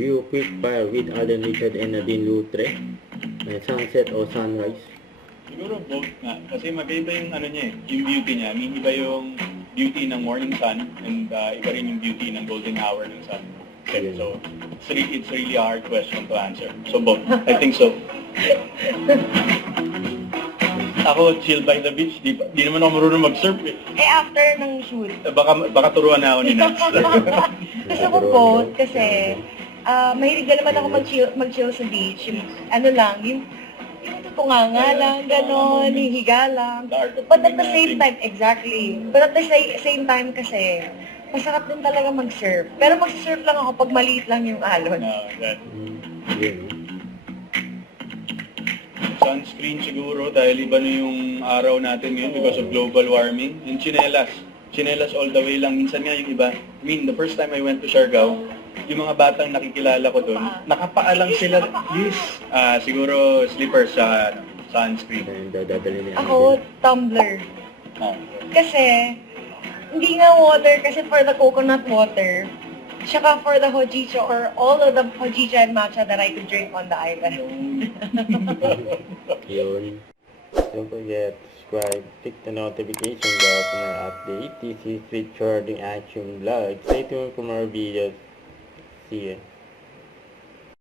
Do you quick fire with Alden Richard and Nadine Lutre? Sunset o sunrise? Siguro both nga. Kasi magkaiba yung ano niya yung beauty niya. I mean, iba yung beauty ng morning sun and iba rin yung beauty ng golden hour ng sun. Okay, so, it's really a hard question to answer. So both. I think so. Ako, chill by the beach. Di naman ako marunong mag-surf eh. After ng shoot. Baka turuan na ako ni Nats. Gusto ko both kasi mahilig na naman ako mag-chill sa beach. Yung, ano lang, yung tutunganga lang, gano'n, yung higa lang. But at the same time, exactly. But at the same time kasi, masarap din talaga mag-surf. Pero mag-surf lang ako pag maliit lang yung alon. Sunscreen siguro dahil iba na yung araw natin ngayon because of global warming. Yung chinelas all the way lang. Minsan nga yung iba, I mean, the first time I went to Siargao, yung mga batang nakikilala ko doon, nakapaalang sila. Yes. Siguro slippers sa sunscreen. Ako, tumbler. Kasi, hindi nga water kasi for the coconut water, tsaka for the hojicha or all of the hojicha and matcha that I could drink on the island. Yun. Don't forget to subscribe, click the notification bell for more updates. This is Richard Action Vlog. Stay tuned for more videos. See ya.